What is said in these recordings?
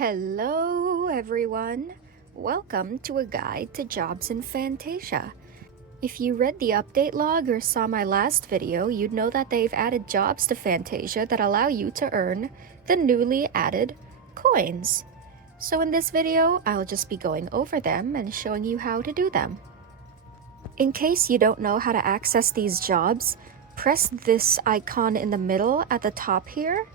Hello everyone! Welcome to a guide to jobs in Fantasia. If you read the update log or saw my last video, you'd know that they've added jobs to Fantasia that allow you to earn the newly added coins. So in this video, I'll just be going over them and showing you how to do them. In case you don't know how to access these jobs, press this icon in the middle at the top here,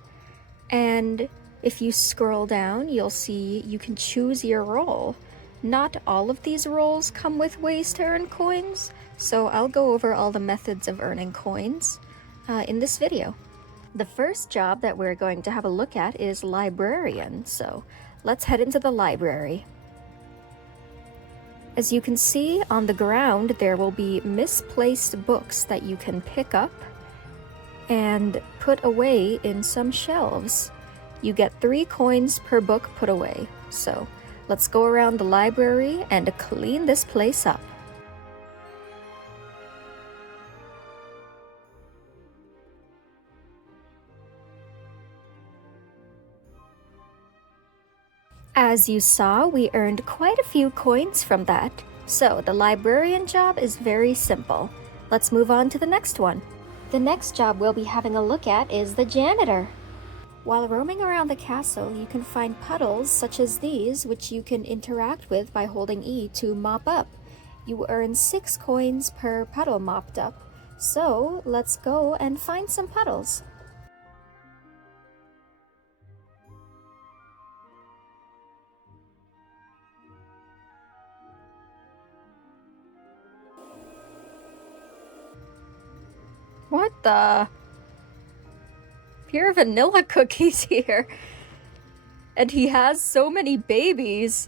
and if you scroll down, you'll see you can choose your role. Not all of these roles come with ways to earn coins, so I'll go over all the methods of earning coins in this video. The first job that we're going to have a look at is librarian, so let's head into the library. As you can see on the ground, there will be misplaced books that you can pick up and put away in some shelves. You get 3 coins per book put away. So let's go around the library and clean this place up. As you saw, we earned quite a few coins from that. So the librarian job is very simple. Let's move on to the next one. The next job we'll be having a look at is the janitor. While roaming around the castle, you can find puddles such as these, which you can interact with by holding E to mop up. You earn 6 coins per puddle mopped up. So let's go and find some puddles. What the? Pure vanilla cookies here. And he has so many babies.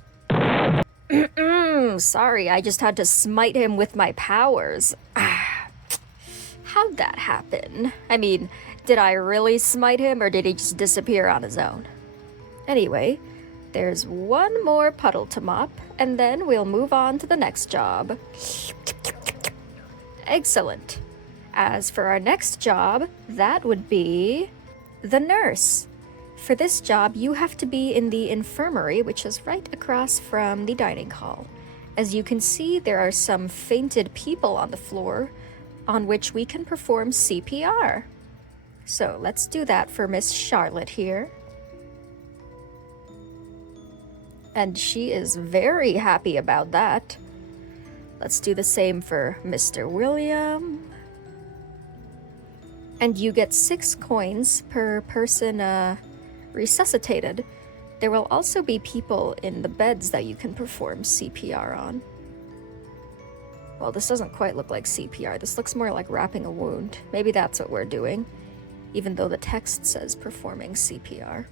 Sorry, I just had to smite him with my powers. How'd that happen? I mean, did I really smite him or did he just disappear on his own? Anyway, there's one more puddle to mop, and then we'll move on to the next job. Excellent. As for our next job, that would be the nurse. For this job, you have to be in the infirmary, which is right across from the dining hall. As you can see, there are some fainted people on the floor on which we can perform CPR. So let's do that for Miss Charlotte here. And she is very happy about that. Let's do the same for Mr. William. And you get 6 coins per person resuscitated. There will also be people in the beds that you can perform CPR on. Well, this doesn't quite look like CPR. This looks more like wrapping a wound. Maybe that's what we're doing, even though the text says performing CPR.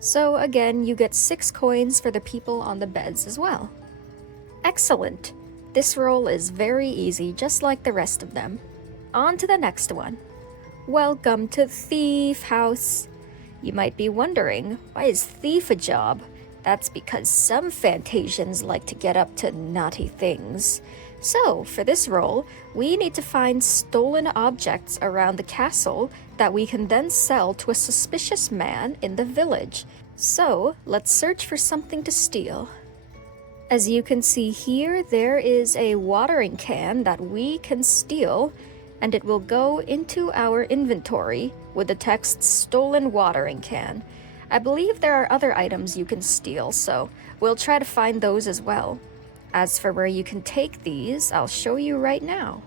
So again, you get 6 coins for the people on the beds as well. Excellent! This role is very easy, just like the rest of them. On to the next one. Welcome to Thief House. You might be wondering, why is thief a job? That's because some Fantasians like to get up to naughty things. So, for this role, we need to find stolen objects around the castle that we can then sell to a suspicious man in the village. So, let's search for something to steal. As you can see here, there is a watering can that we can steal, and it will go into our inventory with the text stolen watering can. I believe there are other items you can steal, so we'll try to find those as well. As for where you can take these, I'll show you right now.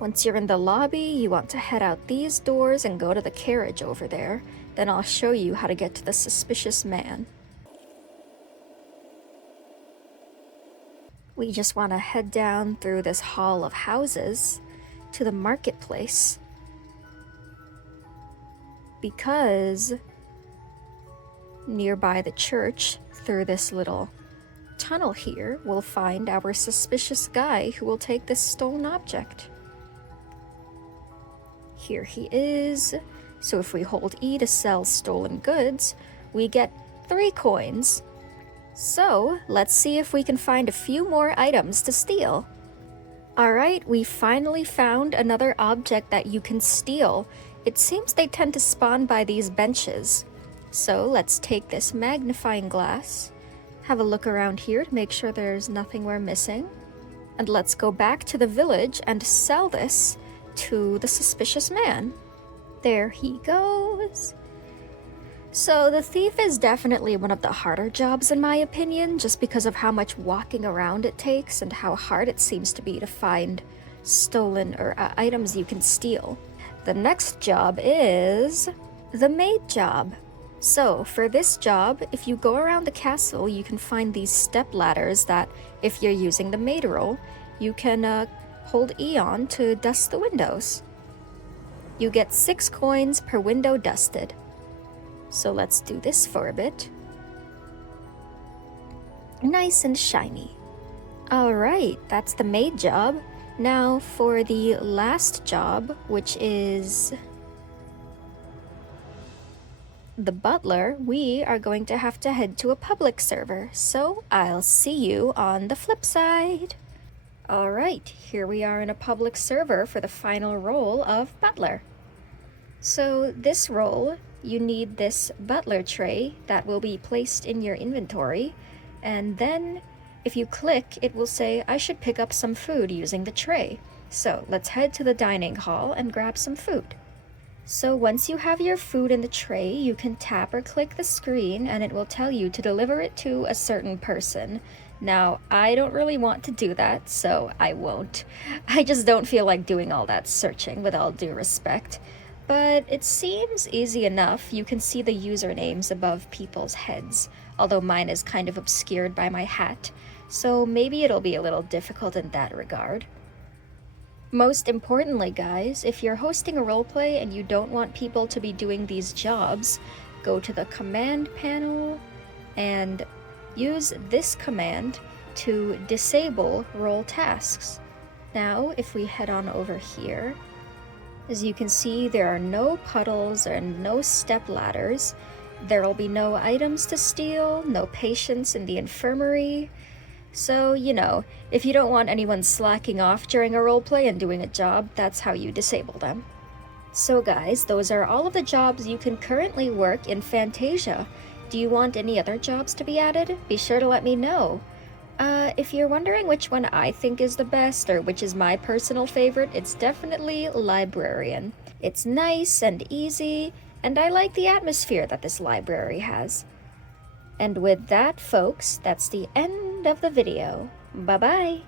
Once you're in the lobby, you want to head out these doors and go to the carriage over there. Then I'll show you how to get to the suspicious man. We just want to head down through this hall of houses to the marketplace, because nearby the church, through this little tunnel here, we'll find our suspicious guy who will take this stolen object. Here he is. So if we hold E to sell stolen goods, we get 3 coins. So, let's see if we can find a few more items to steal. Alright, we finally found another object that you can steal. It seems they tend to spawn by these benches. So let's take this magnifying glass, have a look around here to make sure there's nothing we're missing, and let's go back to the village and sell this to the suspicious man. There he goes. So the thief is definitely one of the harder jobs in my opinion, just because of how much walking around it takes and how hard it seems to be to find stolen or items you can steal. The next job is the maid job. So for this job, if you go around the castle, you can find these step ladders that, if you're using the maid role, you can hold E on to dust the windows. You get 6 coins per window dusted. So let's do this for a bit. Nice and shiny. Alright, that's the maid job. Now for the last job, which is the butler, we are going to have to head to a public server. So I'll see you on the flip side. Alright, here we are in a public server for the final role of butler. So this role, you need this butler tray that will be placed in your inventory, and then if you click, it will say, I should pick up some food using the tray. So let's head to the dining hall and grab some food. So once you have your food in the tray, you can tap or click the screen and it will tell you to deliver it to a certain person. Now, I don't really want to do that, so I won't. I just don't feel like doing all that searching, with all due respect. But it seems easy enough. You can see the usernames above people's heads, although mine is kind of obscured by my hat, so maybe it'll be a little difficult in that regard. Most importantly, guys, if you're hosting a roleplay and you don't want people to be doing these jobs, go to the command panel and use this command to disable role tasks. Now, if we head on over here, as you can see, there are no puddles and no step ladders. There will be no items to steal, no patients in the infirmary. So, you know, if you don't want anyone slacking off during a roleplay and doing a job, that's how you disable them. So guys, those are all of the jobs you can currently work in Fantasia. Do you want any other jobs to be added? Be sure to let me know. If you're wondering which one I think is the best, or which is my personal favorite, it's definitely Librarian. It's nice and easy, and I like the atmosphere that this library has. And with that, folks, that's the end of the video. Bye-bye!